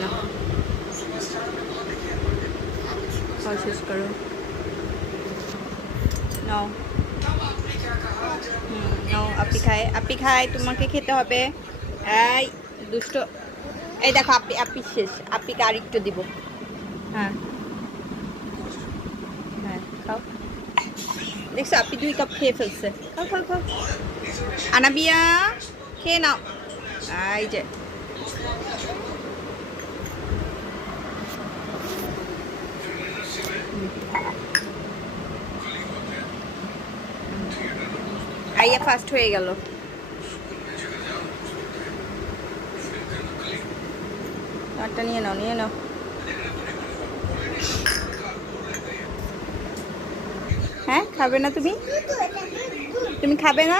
না শেষ করো নাও নাও আপি খায় তোমাকে খেতে হবে এই দুষ্ট এই দেখো আপি শেষ আপিকে আরেকটু দিব হ্যাঁ হ্যাঁ খাও দেখছো আপি 2 কাপ খেয়ে ফেলছে খাও খাও খাও আনাবিয়া খেয়ে নাও এই যে আইয়া ফাস্ট হয়ে গেল একটা নিয়ে নাও হ্যাঁ খাবে না তুমি খাবে না